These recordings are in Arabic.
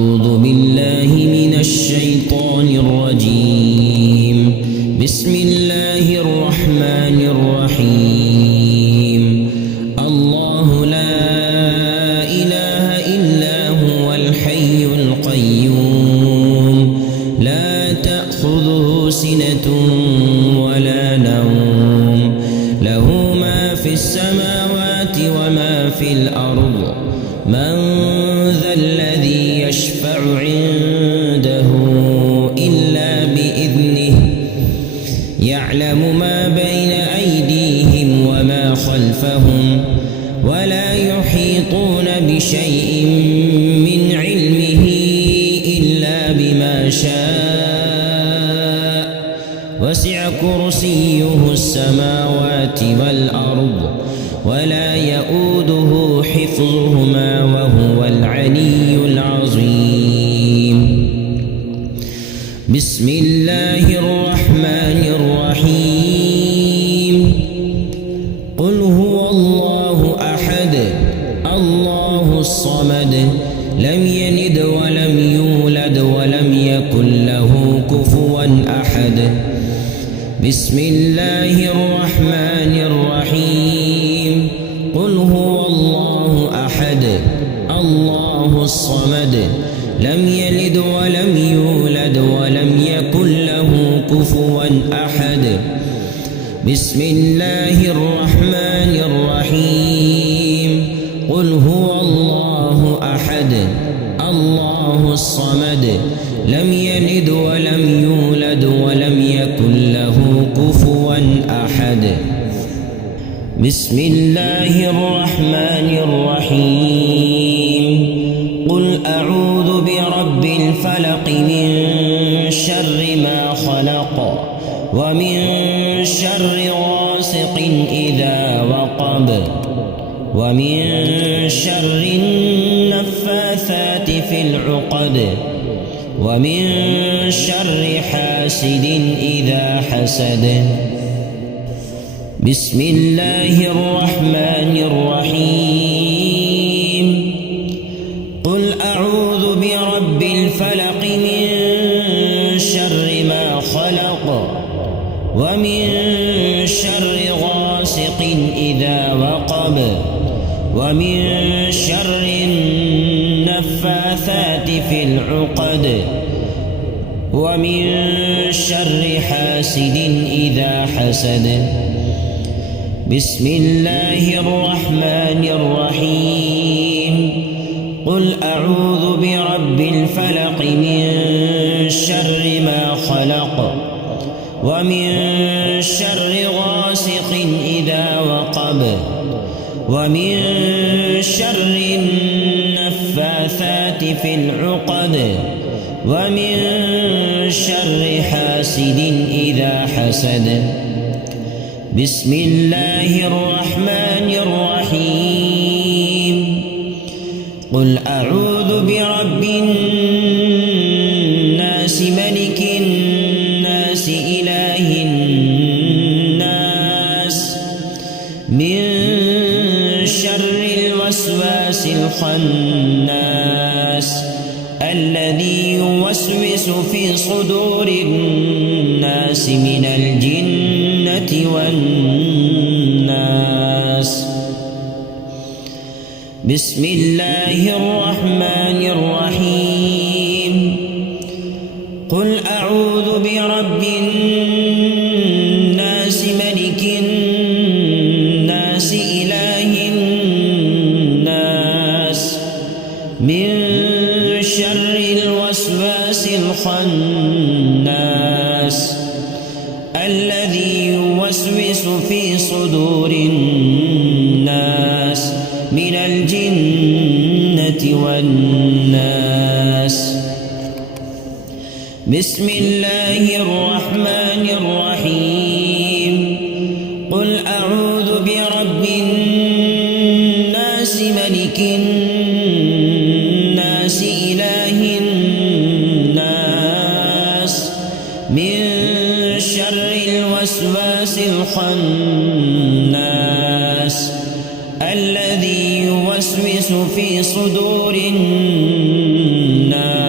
أعوذ بالله من الشيطان الرجيم. بسم الله الرحمن الرحيم. الله لا إله إلا هو الحي القيوم لا تأخذه سنة ولا نوم له ما في السماوات وما في الأرض. من ذا الذي يشفع عنده إلا بإذنه يعلم ما بين أيديهم وما خلفهم ولا يحيطون بشيء من علمه إلا بما شاء. وسع كرسيه السماوات والأرض ولا يؤوده حفظهما وهو العلي العظيم. بسم الله الرحمن الرحيم. قل هو الله أحد الله الصمد لم يلد ولم يولد ولم يكن له كفوا أحد. بسم الله الرحمن الرحيم. قل هو الله أحد الله الصمد لم يلد ولم يولد ولم يكن له كفوا أحد. بسم الله الرحمن الرحيم. قل هو الله أحد الله الصمد لم يلد ولم يولد ولم يكن له كفوا أحد. بسم الله الرحمن الرحيم. قل أعوذ برب الفلق من شر ما خلق ومن شر غاسق إذا وقب ومن شر النفاثات في العقد ومن شر حاسد إذا حسد. بسم الله الرحمن الرحيم. قل أعوذ برب الفلق من شر ما خلق ومن شر غاسق إذا وقب ومن شر النفاثات في العقد ومن شر حاسد إذا حسد. بسم الله الرحمن الرحيم. قل أعوذ برب الفلق من شر ما خلق ومن شر غاسق إذا وقب ومن شر النفاثات في العقد ومن شر حاسد إذا حسد. بسم الله الرحمن الرحيم. قل أعوذ برب الناس ملك الناس إله الناس من شر الوسواس الخناس الذي يوسوس في صدور الناس من الجنة والناس. بسم الله الرحمن الرحيم. قل أعوذ برب الناس ملك الناس إله الناس من شر الوسواس الخناس الذي يوسوس في صدور الناس من الجنة والناس. بسم الله الرحمن الرحيم. قل أعوذ برب الناس ملك الناس إله الناس من شر الوسواس الخناس الذي يوسوس في صدور الناس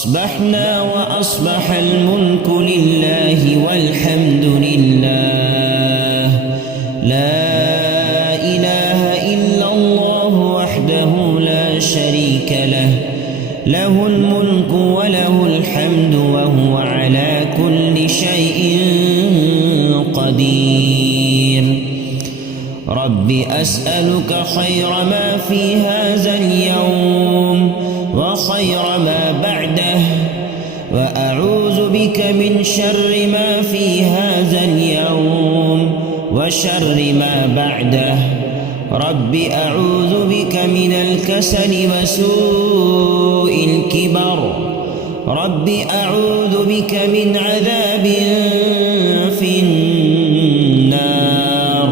أصبحنا وأصبح الملك لله والحمد لله، لا إله إلا الله وحده لا شريك له، له الملك وله الحمد وهو على كل شيء قدير. رب أسألك خير ما في هذا اليوم وخير ما بعده، وأعوذ بك من شر ما في هذا اليوم وشر ما بعده. رب أعوذ بك من الكسل وسوء الكبر. رب أعوذ بك من عذاب في النار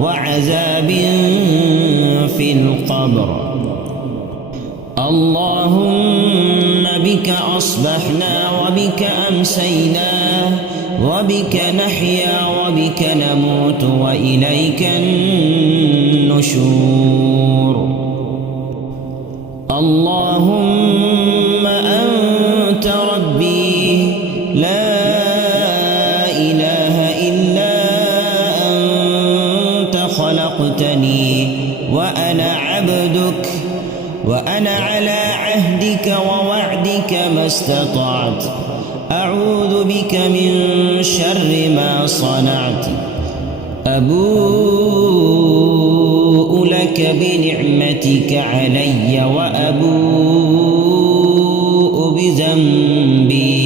وعذاب في القبر. اللهم بك أصبحنا وبك أمسينا وبك نحيا وبك نموت وإليك النشور. اللهم أنت ربي لا إله إلا أنت، خلقتني وأنا عبدك، وأنا على عهدك ووعدك ما استطعت. أعوذ بك من شر ما صنعت. أبوء لك بنعمتك علي وأبوء بذنبي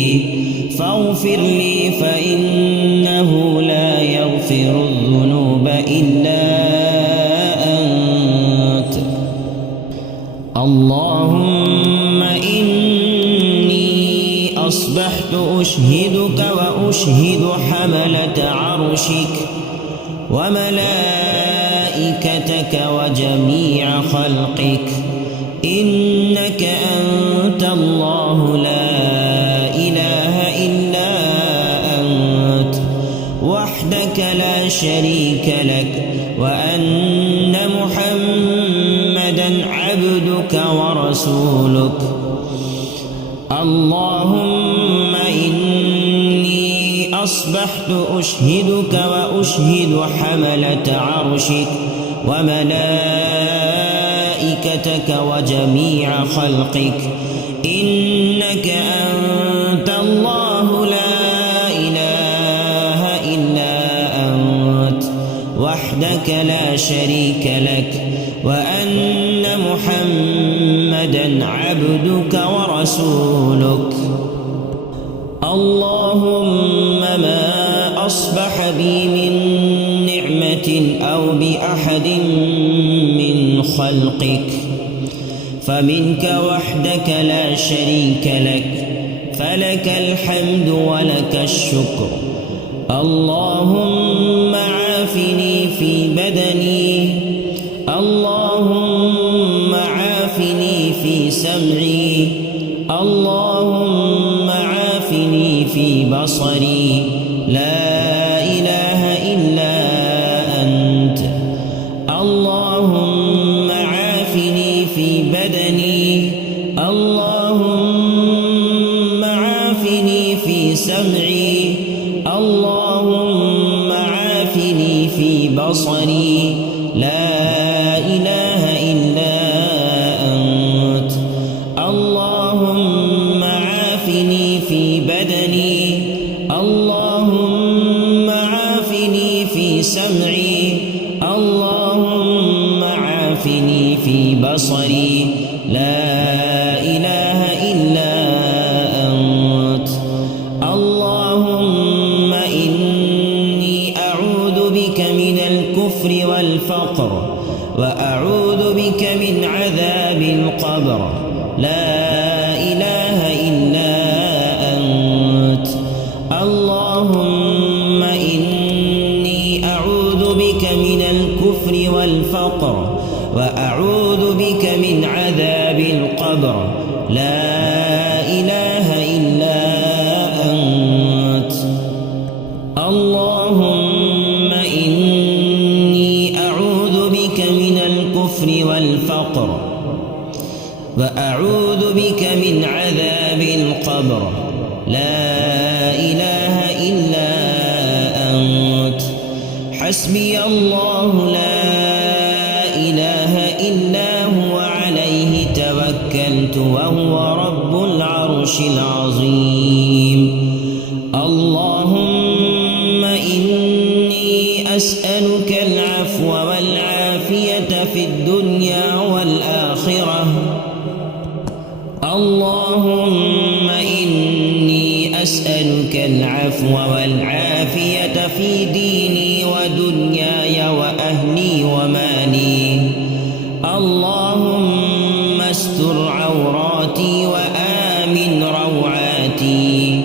فاغفر لي فإنه لا يغفر الذنوب إلا أنت. اللهم إني أصبحت أشهدك وأشهد حملة عرشك وملائكتك وجميع خلقك إنك أنت الله لا إله إلا أنت وحدك لا شريك لك، وأن محمدًا عبدك ورسولك. اللهم إني أصبحت أشهدك وأشهد حملة عرشك وملائكتك وجميع خلقك إنك أنت الله لا إله إلا أنت وحدك لا شريك لك، وأن محمدًا عبدك ورسولك. اللهم ما أصبح بي من نعمة أو بأحد من خلقك فمنك وحدك لا شريك لك، فلك الحمد ولك الشكر. اللهم عافني في بدني، اللهم عافني في سمعي، اللهم عافني في بصري، لا إله إلا أنت. اللهم عافني في بدني، اللهم عافني في سمعي، اللهم عافني في بصري، لا إله إلا أنت. اللهم عافني في بدني، اللهم عافني في سمعي، اللهم عافني في بصري، لا إله إلا أنت. اللهم إني أعوذ بك من الكفر والفقر، وأعوذ بك من عذاب القبر، لا إله إلا أنت. اللهم إني أعوذ بك من الكفر والفقر، وأعوذ بك من عذاب القبر، لا إله إلا أنت. اللهم إني أعوذ بك من الكفر والفقر، وأعوذ بك من عذاب القبر، حسبي الله لا إله إلا هو عليه توكلت وهو رب العرش العظيم. اللهم إني أسألك العفو والعافية في الدنيا والآخرة. اللهم إني أسألك العفو والعافية في ديني ودنياي وأهلي ومالي. اللهم استر عوراتي وآمن روعاتي.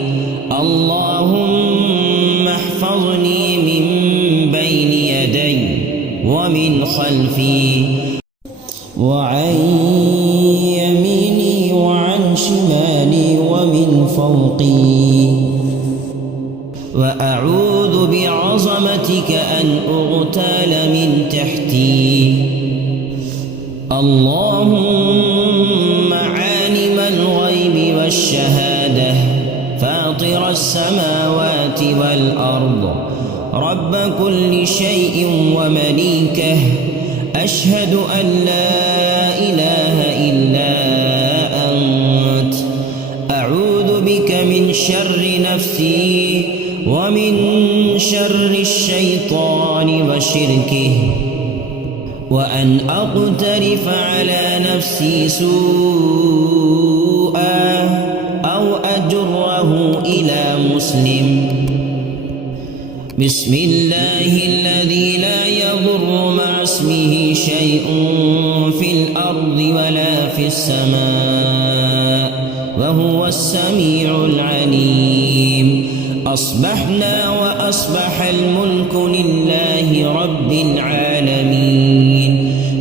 اللهم احفظني من بين يدي ومن خلفي وعن يميني وعن شمالي ومن فوقي، وأعوذ بعظمتك أن أغتال من تحتي. اللهم عالم الغيب والشهادة فاطر السماوات والأرض رب كل شيء ومليكه، أشهد أن لا إله إلا أنت، أعوذ بك من شر نفسي ومن شر الشيطان وشركه، وأن أقترف على نفسي سوءا أو أجره إلى مسلم. بسم الله الذي لا يضر مع اسمه شيء في الأرض ولا في السماء وهو السميع العليم. أصبحنا وأصبح الملك لله رب العالمين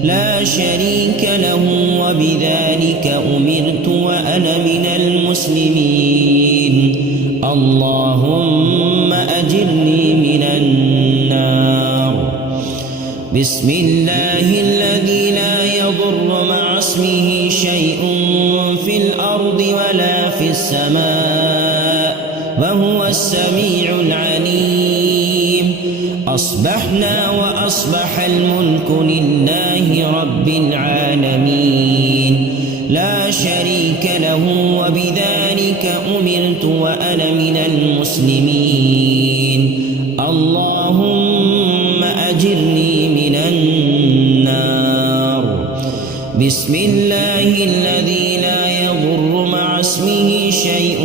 لا شريك له، وبذلك أمرت وأنا من المسلمين. اللهم أجرني من النار. بسم الله الذي لا يضر مع اسمه شيء في الأرض ولا في السماء وهو السميع العليم. أصبحنا وأصبح الملك لله رب العالمين لا شريك له، وبذلك أمرت وأنا من المسلمين. اللهم أجرني من النار. بسم الله الذي لا يضر مع اسمه شيء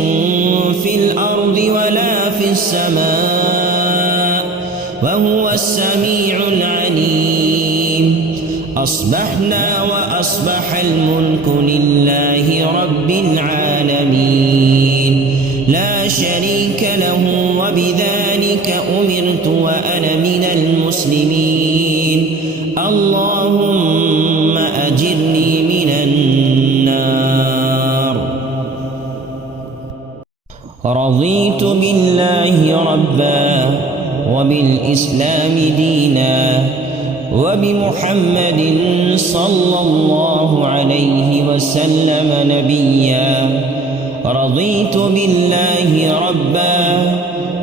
في الأرض ولا في السماء وهو السميع العليم. أصبحنا وأصبح الملك لله رب العالمين لا شريك له، وبذلك أمرت وأنا من المسلمين. اللهم أجرني من النار. رضيت بالله ربا وبالإسلام دينا وبمحمد صلى الله عليه وسلم نبيا. رضيت بالله ربا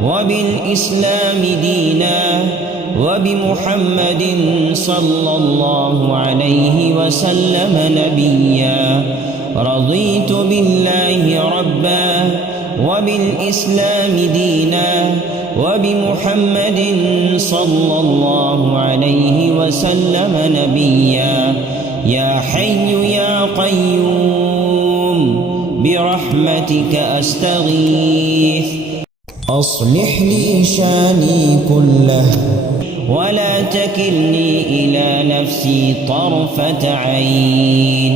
وبالإسلام دينا وبمحمد صلى الله عليه وسلم نبيا. رضيت بالله ربا وبالإسلام دينا وبمحمد صلى الله عليه وسلم نبيا. يا حي يا قيوم برحمتك أستغيث، أصلح لي شاني كله ولا تكلني إلى نفسي طرفة عين.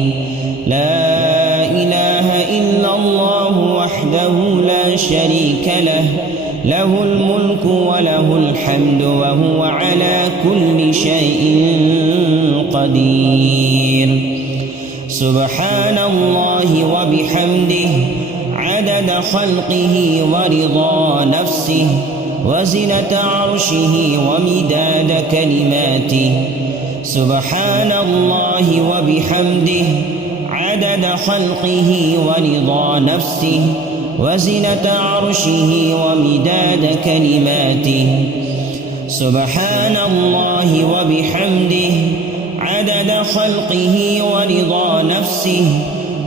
لا إله إلا الله وحده لا شريك له، له الملك وله الحمد وهو على كل شيء قدير. سبحان الله وبحمده عدد خلقه ورضا نفسه وزنة عرشه ومداد كلماته. سبحان الله وبحمده عدد خلقه ورضا نفسه وزنة عرشه ومداد كلماته. سبحان الله وبحمده عدد خلقه ورضا نفسه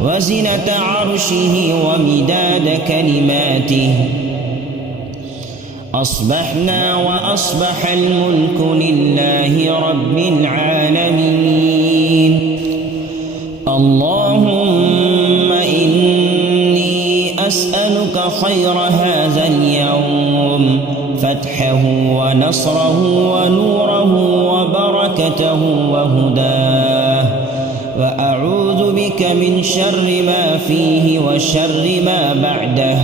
وزنة عرشه ومداد كلماته. أصبحنا وأصبح الملك لله رب العالمين. اللهم إني أسألك خير هذا اليوم، فتحه ونصره ونوره وبركته وهداه، وأعوذ بك من شر ما فيه وشر ما بعده.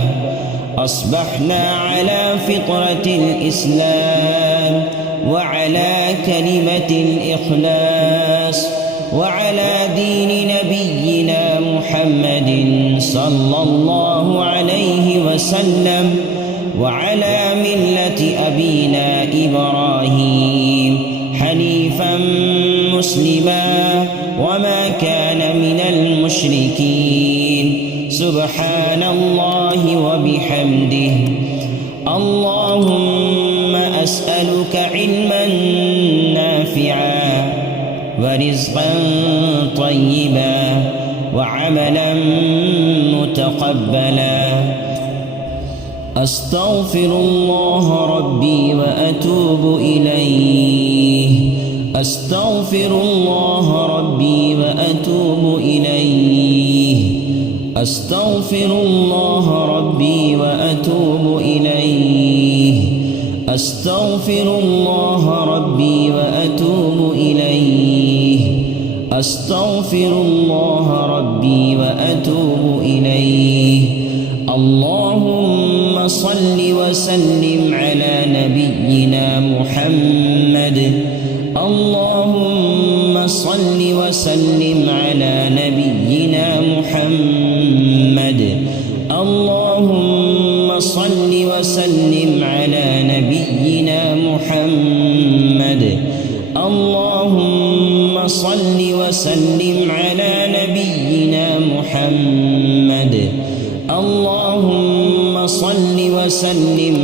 أصبحنا على فطرة الإسلام وعلى كلمة الإخلاص وعلى دين نبينا محمد صلى الله عليه وسلم وعلى ملة أبينا إبراهيم حنيفا مسلما وما كان من المشركين. سبحان الله وبحمده. اللهم أسألك علما نافعا ورزقا طيبا وعملا متقبلا. أستغفر الله ربي وأتوب إليه. أستغفر الله ربي وأتوب إليه. أستغفر الله ربي وأتوب إليه. أستغفر الله ربي وأتوب إليه. أستغفر الله ربي وأتوب إليه. اللهم صل وسلم على نبينا محمد. اللهم صل وسلم على نبينا محمد. اللهم صل وسلم على نبينا محمد. اللهم صل وسلم على نبينا محمد. اللهم صل وسلم